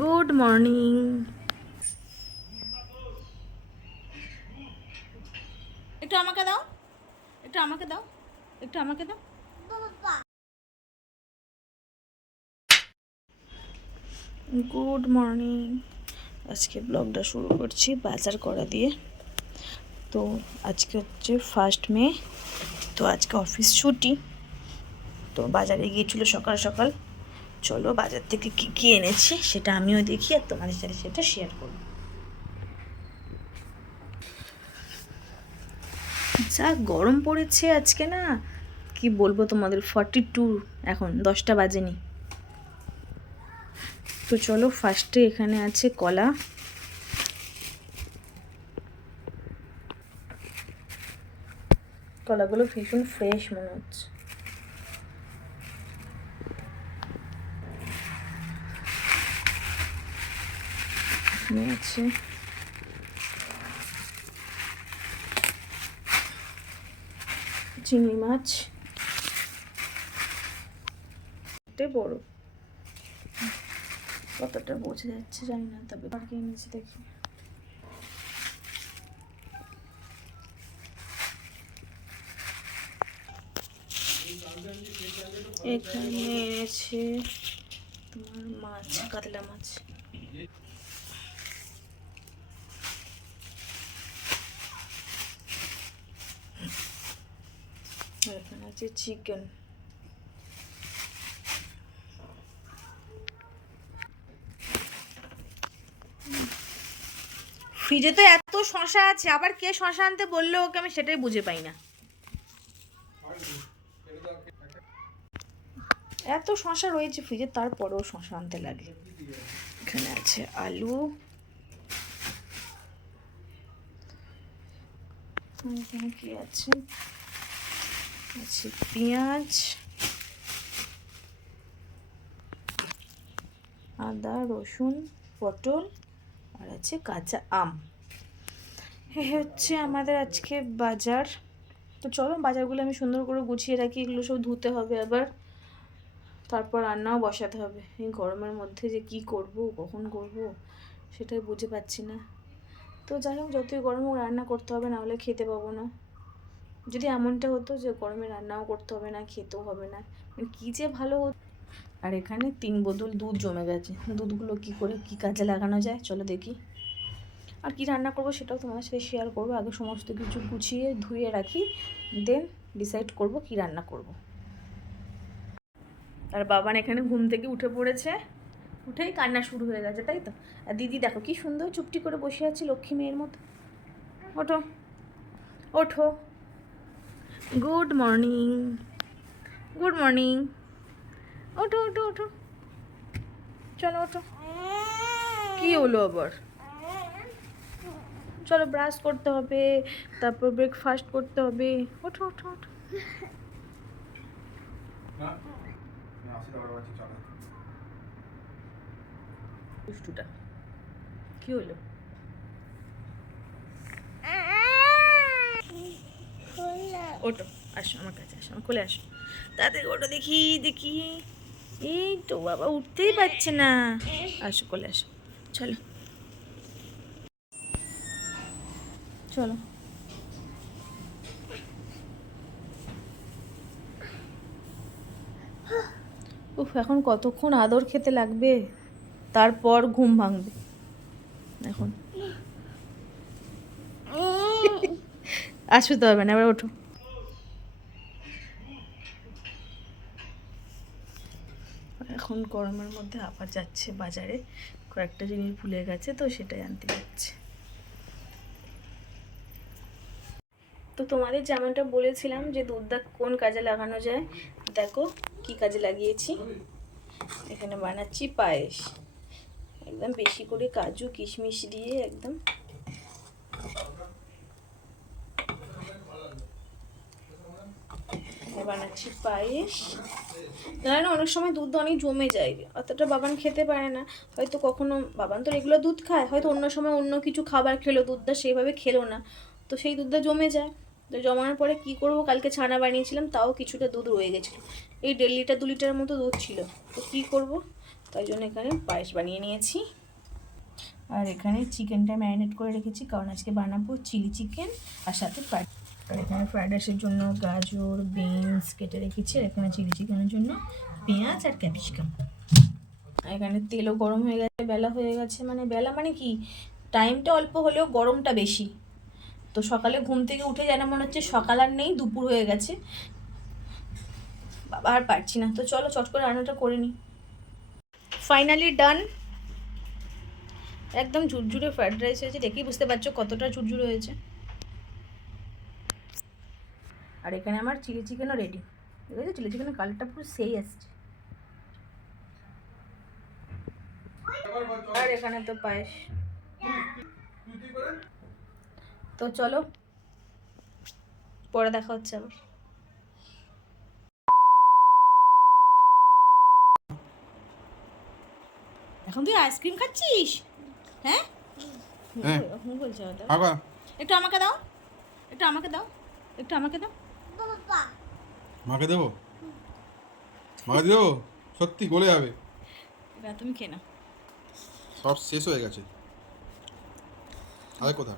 Good morning একটু আমাকে দাও। একটু আমাকে দাও। একটু আমাকে দাও। গুড মর্নিং আজকে ব্লগটা শুরু করছি বাজার করা দিয়ে। তো আজকে হচ্ছে ফার্স্ট মে তো আজকে অফিস ছুটি। তো বাজারে গিয়েছিল সকাল সকাল। চলো বাজার থেকে কী কী এনেছি সেটা আমিও দেখি আর তোমাদের সাথে সেটা শেয়ার করব। যা গরম পড়েছে আজকে না, কি বলব তোমাদের ফর্টি টু এখন দশটা বাজেনি। তো চলো ফার্স্টে এখানে আছে কলা। কলাগুলো ভীষণ ফ্রেশ মনে হচ্ছে। এখানে আছে চিংড়ি মাছ। বড়। কতটা বোঝা যাচ্ছে জানি না, তবে আর কি এনেছি দেখি। এখানে এনেছে তোমার মাছ, কাতলা মাছ আর এখানে আছে চিকেন। ফ্রিজে তো এত শশা আছে, আবার কে শশা আনতে বলল ওকে আমি সেটাই বুঝে পাই না। এত শশা রয়েছে ফ্রিজে, তারপরেও শশা আনতে লাগে। এখানে আছে আলু। এখানে কি আছে? আছে পেঁয়াজ, আদা, রসুন, পটল আর আছে কাঁচা আম। এ হচ্ছে আমাদের আজকে বাজার। তো চলো বাজারগুলো আমি সুন্দর করে গুছিয়ে রাখি, এগুলো সব ধুতে হবে আবার। তারপর রান্নাও বসাতে হবে। এই গরমের মধ্যে যে কি করব, কখন করব, সেটাই বুঝে পাচ্ছি না। তো যাই হোক, যতই গরম রান্না করতে হবে, না হলে খেতে পাবো না। যদি এমনটা হতো যে গরমে রান্নাও করতে হবে না, খেতেও হবে না মানে কী যে ভালো হতো। আর এখানে তিন বোতল দুধ জমে গেছে। দুধগুলো কি করে, কি কাজে লাগানো যায়? চলো দেখি। আর কি রান্না করব সেটাও তোমাদের সাথে শেয়ার করব। আগে সমস্ত কিছু গুছিয়ে ধুয়ে রাখি দেন ডিসাইড করব কি রান্না করব। আর বাবান এখানে ঘুম থেকে উঠে পড়েছে। উঠেই কান্না শুরু হয়ে গেছে, তাই তো? আর দিদি দেখো কি সুন্দর চুপটি করে বসে আছে লক্ষ্মী মেয়ের মতো। ওঠো। ওঠো। গুড মর্নিং গুড মর্নিং ওঠো ওঠো ওঠো। চলো, ওঠো। কি হলো আবার? চলো ব্রাশ করতে হবে, তারপর ব্রেকফাস্ট করতে হবে। ওঠো ওঠো ওঠো। দুষ্টুটা। কি হলো? ওটো আসো আমার কাছে আসো আমার কোলে আসো। তাড়াতাড়ি ওটো দেখি দেখি এই তো বাবা উঠতেই পারছে না। আসো কোলে আসো চলো। চলো। উফ এখন কতক্ষণ আদর খেতে লাগবে? তারপর ঘুম ভাঙবে। এখন। আসতে হবে না এবার ওঠো। এখন গরমের মধ্যে আবার যাচ্ছে বাজারে। কয়েকটা জিনিস ভুলে গেছে, তো সেটাই আনতে যাচ্ছে। তো তোমাদের যেমনটা বলেছিলাম যে দুধটা কোন কাজে লাগানো যায়, দেখো কি কাজে লাগিয়েছি। এখানে বানাচ্ছি পায়েস। একদম বেশি করে কাজু, কিশমিশ দিয়ে একদম বানাচ্ছি পায়েস। না, অনেক সময় দুধ অনেক জমে যায়, অতটা বাবান খেতে পারে না। হয়তো কখনো, বাবান তো রেগুলার দুধ খায়, হয়তো অন্য সময় অন্য কিছু খাবার খেলো, দুধটা সেইভাবে খেলো না। তো সেই দুধটা জমে যায়। তো জমানোর পরে কি করব? কালকে ছানা বানিয়েছিলাম, তাও কিছুটা দুধ রয়ে গেছিল। এই দেড় লিটার, দু লিটারের মতো দুধ ছিল। তো কী করব? তাই জন্য এখানে পায়েস বানিয়ে নিয়েছি। আর এখানে চিকেনটা ম্যারিনেট করে রেখেছি, কারণ আজকে বানাবো চিলি চিকেন আর সাথে আর এখানে ফ্রাইড রাইসের জন্য গাজর বিনস কেটে রেখেছি। আর এখানে চিলি চিকেনের জন্য পেঁয়াজ আর ক্যাপসিকাম এখানে তেলও গরম হয়ে গেছে, বেলা হয়ে গেছে। মানে বেলা মানে কি? টাইমটা অল্প হলেও গরমটা বেশি। তো সকালে ঘুম থেকে উঠে যেন মনে হচ্ছে সকাল আর নেই, দুপুর হয়ে গেছে। বাবা আর পারছি না। তো চলো চট করে রান্নাটা করে নিই ফাইনালি ডান একদম ঝুরঝুরে ফ্রাইড রাইস হয়েছে। দেখেই বুঝতে পারছ কতটা ঝুরঝুরে হয়েছে। আর এখানে আমার চিলি চিকেনও রেডি ঠিক আছে চিলি চিকেনের কালারটা পুরো সেই আসছে। আর এখানে তো পায়েস। তো চলো পরে দেখা হচ্ছে আবার। এখন তুই আইসক্রিম খাচ্ছিস? হ্যাঁ? হ্যাঁ। বলছে একটু আমাকে দাও। একটু আমাকে দাও। একটু আমাকে দাও। মাকে দেবো? মাকে দেবো? সত্যি গলে যাবে। এবার তুমি খেয়ে নাও। সব শেষ হয়ে গেছে। আরে কোথা।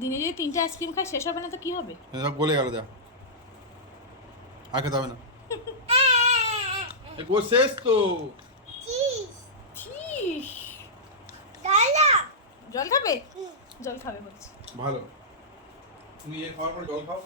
দিনে যদি তিনটে আইসক্রিম খাই শেষ হবে না তো কি হবে? সব গলে গেল যা। আর খেতে হবে না। এ গো শেষ তো। জল খাবে? জল খাবে বলছি। ভালো। তুমি এ খাওয়ার পর জল খাও।